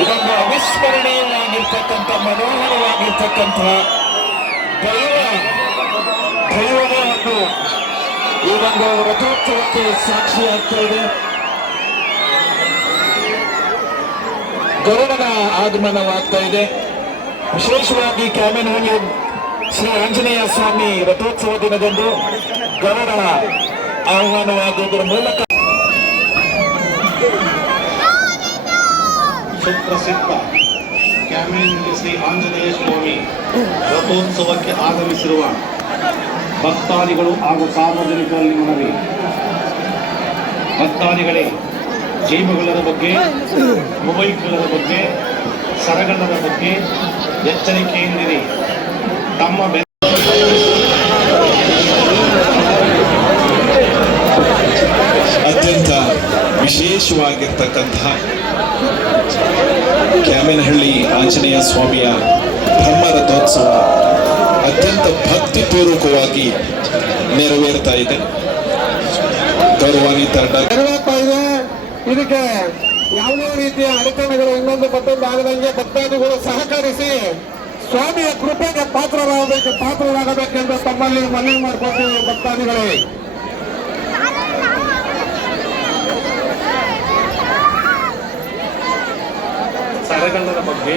ಇದೊಂದು ಅವಿಸ್ಮರಣೀಯವಾಗಿರ್ತಕ್ಕಂಥ ಮನೋಹರವಾಗಿರ್ತಕ್ಕಂಥ ದೈವದ ಒಂದು ಈ ಒಂದು ರಥೋತ್ಸವಕ್ಕೆ ಸಾಕ್ಷಿಯಾಗ್ತಾ ಇದೆ. ಗರುಡನ ಆಗಮನವಾಗ್ತಾ ಇದೆ. ವಿಶೇಷವಾಗಿ ಕ್ಯಾಮೆನಹಳ್ಳಿ ಶ್ರೀ ಆಂಜನೇಯ ಸ್ವಾಮಿ ರಥೋತ್ಸವ ದಿನದಂದು ಗರುಡ ಆಹ್ವಾನವಾಗುವುದರ ಮೂಲಕ ಸುಪ್ರಸಿದ್ಧ ಕ್ಯಾಮೆನಹಳ್ಳಿ ಶ್ರೀ ಆಂಜನೇಯ ಸ್ವಾಮಿ ರಥೋತ್ಸವಕ್ಕೆ ಆಗಮಿಸಿರುವ ಭಕ್ತಾದಿಗಳು ಹಾಗೂ ಸಾರ್ವಜನಿಕರಲ್ಲಿ ಮನವಿ. ಭಕ್ತಾದಿಗಳೇ, ಜೀವಗಳ ಬಗ್ಗೆ, ಮೊಬೈಲ್ಗಳ ಬಗ್ಗೆ, ಸರಗಳ್ಳರ ಬಗ್ಗೆ ಎಚ್ಚರಿಕೆಯಿಂದಿರಿ. ತಮ್ಮ ಅತ್ಯಂತ ವಿಶೇಷವಾಗಿರ್ತಕ್ಕಂತಹ ಕ್ಯಾಮೆನಹಳ್ಳಿ ಆಂಜನೇಯ ಸ್ವಾಮಿಯ ಬ್ರಹ್ಮ ರಥೋತ್ಸವ ಅತ್ಯಂತ ಭಕ್ತಿಪೂರ್ವಕವಾಗಿ ನೆರವೇರ್ತಾ ಇದೆ. ಗೌರವಾನ್ವಿತ ನೆರವೇರ್ತಾ ಇದೆ. ಇದಕ್ಕೆ ಯಾವುದೇ ರೀತಿಯ ಅಡಚಣೆಗಳು ಇನ್ನೊಂದು ಮತ್ತೊಂದು ಆಗದಂಗೆ ಭಕ್ತಾದಿಗಳು ಸಹಕರಿಸಿ ಸ್ವಾಮಿಯ ಕೃಪೆಗೆ ಪಾತ್ರರಾಗಬೇಕೆಂದು ತಮ್ಮಲ್ಲಿ ಮನವಿ ಮಾಡಿಕೊಳ್ತೀವಿ. ಭಕ್ತಾದಿಗಳೇ, ಸರಗಳ್ಳರ ಬಗ್ಗೆ